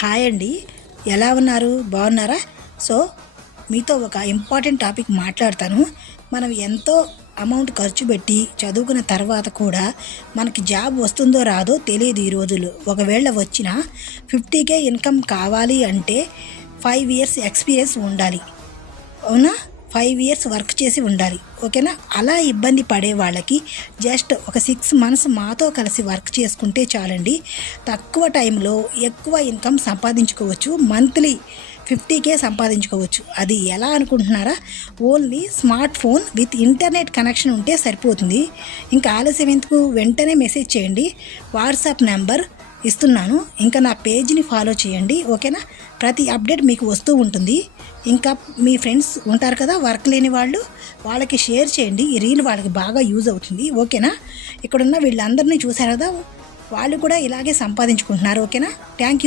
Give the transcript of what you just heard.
Hi అండి, ఎలా ఉన్నారు? బాగున్నారా? సో మీతో ఒక ఇంపార్టెంట్ టాపిక్ మాట్లాడతాను. మనం ఎంతో అమౌంట్ ఖర్చు పెట్టి చదువుకున్న తర్వాత కూడా మనకి జాబ్ వస్తుందో రాదో తెలియదు ఈ రోజుల్లో. ఒకవేళ వచ్చినా 50K ఇన్కమ్ కావాలి అంటే 5 ఇయర్స్ ఎక్స్పీరియన్స్ ఉండాలి. అవునా? 5 ఇయర్స్ వర్క్ చేసి ఉండాలి. ఓకేనా? అలా ఇబ్బంది పడే వాళ్ళకి జస్ట్ ఒక 6 మంత్స్ మాతో కలిసి వర్క్ చేసుకుంటే చాలండి. తక్కువ టైంలో ఎక్కువ ఇన్కమ్ సంపాదించుకోవచ్చు. మంత్లీ 50K సంపాదించుకోవచ్చు. అది ఎలా అనుకుంటున్నారా? Only smart phone with internet connection ఉంటే సరిపోతుంది. ఇంకా ఆలస్యం ఎందుకు? వెంటనే మెసేజ్ చేయండి. వాట్సాప్ నెంబర్ ఇస్తున్నాను. ఇంకా నా పేజ్ని ఫాలో చేయండి. ఓకేనా? ప్రతి అప్డేట్ మీకు వస్తూ ఉంటుంది. ఇంకా మీ ఫ్రెండ్స్ ఉంటారు కదా వర్క్ లేని వాళ్ళు, వాళ్ళకి షేర్ చేయండి. ఈ రీల్ వాళ్ళకి బాగా యూజ్ అవుతుంది. ఓకేనా? ఇక్కడున్న వీళ్ళందరినీ చూసారు కదా, వాళ్ళు కూడా ఇలాగే సంపాదించుకుంటున్నారు. ఓకేనా? Thank you.